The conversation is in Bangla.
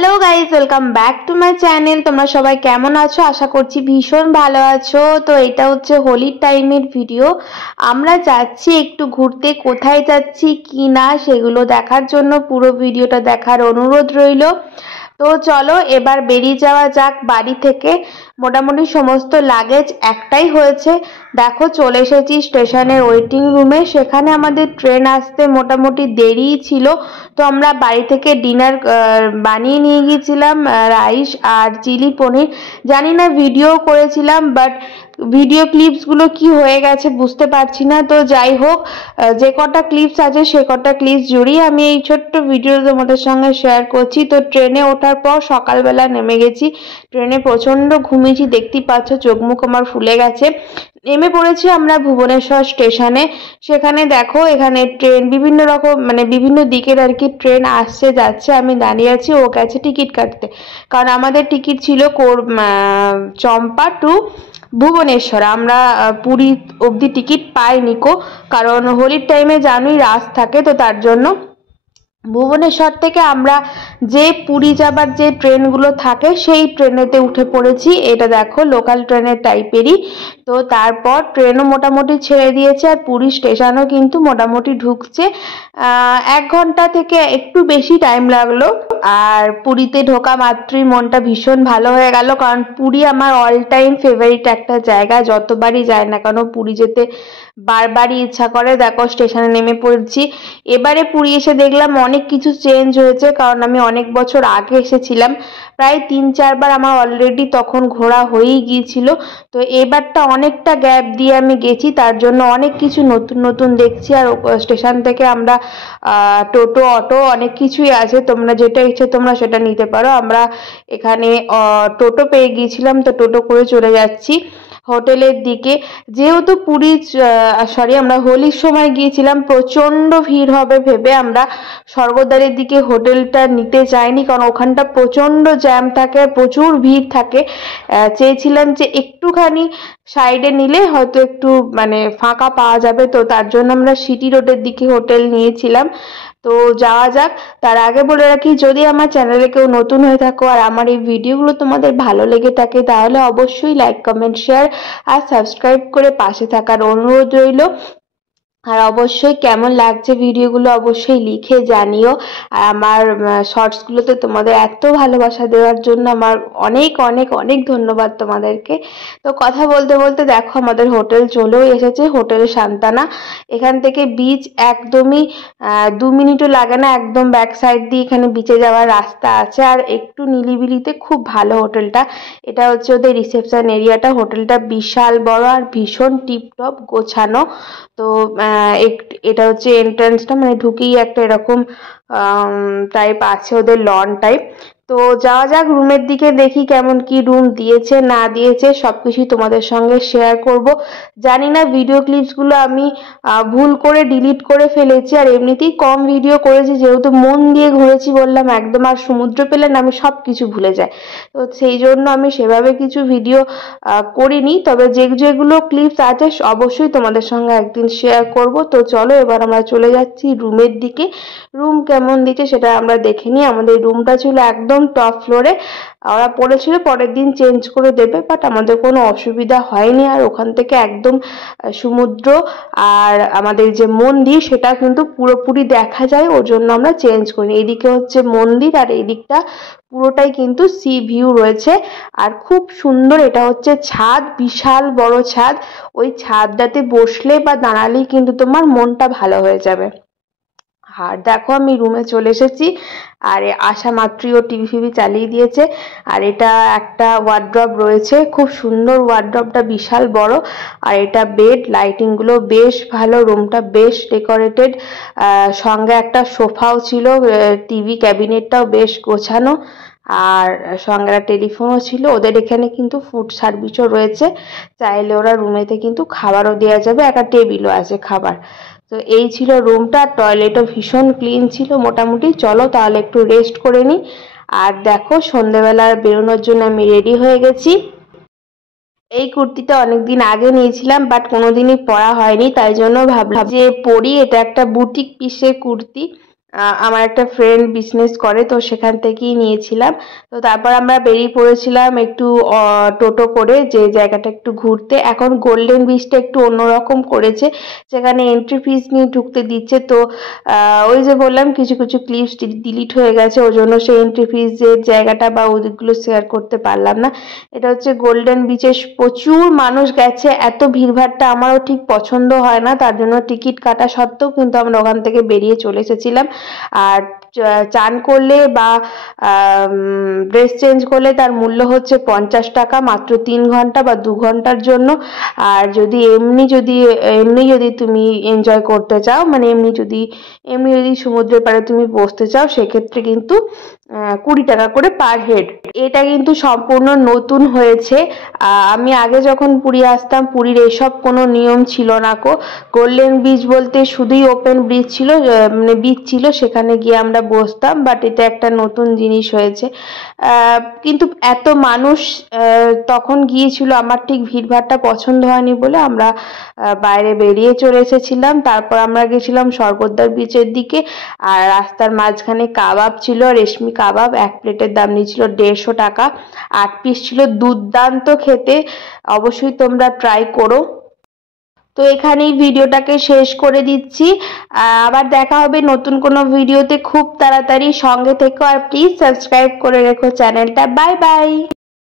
Hello guys, welcome back to my channel. তোমরা সবাই কেমন আছো? আশা করছি ভীষণ ভালো আছো। তো এটা হচ্ছে হোলির টাইমের ভিডিও। আমরা যাচ্ছি একটু ঘুরতে, কোথায় যাচ্ছি কি না সেগুলো দেখার জন্য পুরো ভিডিওটা দেখার অনুরোধ রইল। তো চলো এবার বেরিয়ে যাওয়া যাক বাড়ি থেকে। মোটামুটি সমস্ত লাগেজ একটাই হয়েছে। দেখো চলে এসেছি স্টেশনের ওয়েটিং রুমে। সেখানে আমাদের ট্রেন আসতে মোটামুটি দেরিই ছিল। তো আমরা বাড়ি থেকে ডিনার বানিয়ে নিয়ে গিয়েছিলাম, রাইস আর চিলি পনির। জানি না ভিডিও করেছিলাম, বাট ভিডিও ক্লিপসগুলো কি হয়ে গেছে বুঝতে পারছি না। তো যাই হোক, যে কটা ক্লিপস আছে সে কটা ক্লিপস জুড়েই আমি এই ছোট্ট ভিডিও তোমাদের সঙ্গে শেয়ার করছি। তো ট্রেনে ওঠার পর সকালবেলা নেমে গেছি। ট্রেনে প্রচণ্ড ঘুমিয়েছি, দেখতেই পাচ্ছ চোখ মুখ আমার ফুলে গেছে। নেমে পড়েছি আমরা ভুবনেশ্বর স্টেশনে। সেখানে দেখো এখানে ট্রেন বিভিন্ন রকম বিভিন্ন দিকের আর কি ট্রেন আসছে যাচ্ছে। আমি দাঁড়িয়ে আছি, ও গেছে টিকিট কাটতে, কারণ আমাদের টিকিট ছিল চম্পা টু ভুবনেশ্বর। আমরা পুরী অবধি টিকিট পাইনি কারণ হোলির টাইমে জানোই রাশ থাকে, তো তার জন্য ভুবনেশ্বর থেকে আমরা যে পুরী যাবার যে ট্রেনগুলো থাকে সেই ট্রেনেতে উঠে পড়েছি। এটা দেখো লোকাল ট্রেনের টাইপেরই। তো তারপর ট্রেনও মোটামুটি ছেড়ে দিয়েছে আর পুরী স্টেশনও কিন্তু মোটামুটি ঢুকছে। 1 ঘন্টা থেকে একটু বেশি টাইম লাগলো। আর পুরীতে ঢোকা মাত্রই মনটা ভীষণ ভালো হয়ে গেল, কারণ পুরী আমার অল টাইম ফেভারিট একটা জায়গা। যতবারই যায় না কেন পুরী যেতে বারবারই ইচ্ছা করে। দেখো স্টেশনে নেমে পড়েছি। এবারে পুরী এসে দেখলাম অনেক কিছু চেঞ্জ হয়েছে, কারণ আমি অনেক বছর আগে এসেছিলাম, প্রায় 3-4 বার আমার অলরেডি তখন ঘোরা হয়েই গিয়েছিল। তো এবারটা অনেকটা গ্যাপ দিয়ে আমি গেছি, তার জন্য অনেক কিছু নতুন নতুন দেখছি। আর স্টেশন থেকে আমরা টোটো অটো অনেক কিছুই আছে, তোমরা যেটা ইচ্ছে তোমরা সেটা নিতে পারো। আমরা এখানে টোটো পেয়ে গিয়েছিলাম, তো টোটো করে চলে যাচ্ছি হোটেলের দিকে। যেহেতু আমরা হোলির সময় গিয়েছিলাম, প্রচন্ড ভিড় হবে ভেবে আমরা স্বর্গদ্বারের দিকে হোটেলটা নিতে চাইনি, কারণ ওখানটা প্রচন্ড জ্যাম থাকে, প্রচুর ভিড় থাকে। চেয়েছিলাম যে একটুখানি সাইডে নিলে হয়তো একটু ফাঁকা পাওয়া যাবে, তো তার জন্য আমরা সিটি রোডের দিকে হোটেল নিয়েছিলাম। তো যাওয়া যাক। তার আগে বলে রাখি, যদি আমার চ্যানেলে কেউ নতুন হয়ে থাকো আর আমার এই ভিডিওগুলো তোমাদের ভালো লেগে থাকে, তাহলে অবশ্যই লাইক কমেন্ট শেয়ার আর সাবস্ক্রাইব করে পাশে থাকার অনুরোধ রইল। আর অবশ্যই কেমন লাগছে ভিডিওগুলো অবশ্যই লিখে জানিও। আর আমার শর্টসগুলোতে তোমাদের এত ভালোবাসা দেওয়ার জন্য আমার অনেক অনেক অনেক ধন্যবাদ তোমাদেরকে। তো কথা বলতে বলতে দেখো আমাদের হোটেল চলেও এসেছে, হোটেল সান্তানা। এখান থেকে বিচ একদমই 2 মিনিটও লাগে না, একদম ব্যাক সাইড দিয়ে এখানে বিচে যাওয়ার রাস্তা আছে। আর একটু নিলিবিলিতে খুব ভালো হোটেলটা। এটা হচ্ছে ওদের রিসেপশন এরিয়াটা। হোটেলটা বিশাল বড় আর ভীষণ টিপটপ গোছানো। তো এটা হচ্ছে এন্ট্রান্সটা, ঢুকেই একটা এরকম টাইপ আছে ওদের লন টাইপ। তো যাওয়া যাক রুমের দিকে, দেখি কেমন কি রুম দিয়েছে না দিয়েছে সবকিছু তোমাদের সঙ্গে শেয়ার করব। জানি না ভিডিও ক্লিপসগুলো আমি ভুল করে ডিলিট করে ফেলেছি, আর এমনিতেই কম ভিডিও করেছি, যেহেতু মন দিয়ে ঘুরেছি বললাম একদম। আর সমুদ্র পেলে না আমি সব কিছু ভুলে যাই, তো সেই জন্য আমি সেভাবে কিছু ভিডিও করিনি। তবে যেগুলো ক্লিপস আছে অবশ্যই তোমাদের সঙ্গে একদিন শেয়ার করব। তো চলো এবার আমরা চলে যাচ্ছি রুমের দিকে। রুম কেমন দিচ্ছে সেটা আমরা দেখে নিই। আমাদের রুমটা ছিল একদম টপ ফ্লোরে। ওরা পড়েছিল পরের দিন চেঞ্জ করে দেবে, বাট আমাদের কোনো অসুবিধা হয়নি। আর ওখান থেকে একদম সমুদ্র আর আমাদের যে মন্দির সেটা কিন্তু পুরোপুরি দেখা যায়, ওর জন্য আমরা চেঞ্জ করিনি। এইদিকে হচ্ছে মন্দির আর এই দিকটা পুরোটাই কিন্তু সি ভিউ রয়েছে। আর খুব সুন্দর, এটা হচ্ছে ছাদ, বিশাল বড় ছাদ। ওই ছাদটাতে বসলে বা দাঁড়ালেই কিন্তু তোমার মনটা ভালো হয়ে যাবে। আর দেখো আমি রুমে চলে এসেছি, আর আসা মাত্রই ও টিভি ফিভি চালিয়ে দিয়েছে। আর এটা একটা ওয়ার্ড্রপ রয়েছে, খুব সুন্দর ওয়ার্ড্রপটা, বিশাল বড়। আর এটা বেড, লাইটিং গুলো বেশ ভালো, রুমটা বেশ ডেকোরেটেড। সঙ্গে একটা সোফাও ছিল, টিভি ক্যাবিনেটটাও বেশ গোছানো। আর সঙ্গে একটা টেলিফোনও ছিল। ওদের এখানে কিন্তু ফুড সার্ভিসও রয়েছে, চাইলে ওরা রুমেতে কিন্তু খাবারও দেওয়া যাবে, একটা টেবিলও আছে খাবার। তো এই ছিল রুমটা। টয়লেটও ভীষণ ক্লিন ছিল মোটামুটি। চলো তাহলে একটু রেস্ট করে নিই। আর দেখো সন্ধ্যেবেলা বেরোনোর জন্য আমি রেডি হয়ে গেছি। এই কুর্তিটা অনেকদিন আগে নিয়েছিলাম, বাট কোনোদিনই পরা হয়নি, তাই জন্য ভাবলাম যে পরি। এটা একটা বুটিক পিসের কুর্তি, আমার একটা ফ্রেন্ড বিজনেস করে, তো সেখান থেকেই নিয়েছিলাম। তো তারপর আমরা বেরিয়ে পড়েছিলাম একটু টোটো করে, যে জায়গাটা একটু ঘুরতে। এখন গোল্ডেন বিচটা একটু অন্যরকম করেছে, যেখানে এন্ট্রি ফিস নিয়ে ঢুকতে দিচ্ছে। তো ওই যে বললাম কিছু কিছু ক্লিপস ডিলিট হয়ে গেছে, ওই জন্য সেই এন্ট্রি ফিসের জায়গাটা বা ওইগুলো শেয়ার করতে পারলাম না। এটা হচ্ছে গোল্ডেন বিচে প্রচুর মানুষ গেছে, এত ভিড়ভাড়টা আমারও ঠিক পছন্দ হয় না, তার জন্য টিকিট কাটা সত্ত্বেও কিন্তু আমরা ওখান থেকে বেরিয়ে চলে এসেছিলাম। আর চান করলে বা ড্রেস চেঞ্জ করলে তার মূল্য হচ্ছে 50 টাকা, মাত্র 3 ঘন্টা বা 2 ঘন্টার জন্য। আর যদি এমনি যদি তুমি এনজয় করতে চাও, মানে এমনি যদি সমুদ্রের পাড়ে তুমি বসতে চাও, সেক্ষেত্রে কিন্তু 20 টাকা করে পার হেড। এটা কিন্তু সম্পূর্ণ নতুন হয়েছে। আমি আগে যখন পুরী আসতাম, পুরীর এসব কোনো নিয়ম ছিল না কো। গোল্ডেন বিচ বলতে শুধুই ওপেন ব্রিজ ছিল, মানে বিচ ছিল, সেখানে গিয়ে আমরা বসতাম। বাট এটা একটা নতুন জিনিস হয়েছে। কিন্তু এত মানুষ তখন গিয়েছিল, আমার ঠিক ভিড়ভাড়টা পছন্দ হয়নি বলে আমরা বাইরে বেরিয়ে চলে এসেছিলাম। তারপর আমরা গেছিলাম স্বর্গদ্বার বিচের দিকে। আর রাস্তার মাঝখানে কাবাব ছিল, রেশমি কাবাব, এক প্লেটের দাম নিয়েছিল 150 টাকা, 8 পিস ছিল, দুর্দান্ত খেতে। অবশ্যই তোমরা ট্রাই করো। তো এখানেই ভিডিওটাকে শেষ করে দিচ্ছি। আবার দেখা হবে নতুন কোনো ভিডিওতে খুব তাড়াতাড়ি। সঙ্গে থেকো, আর প্লিজ সাবস্ক্রাইব করে রেখো চ্যানেলটা। Bye bye.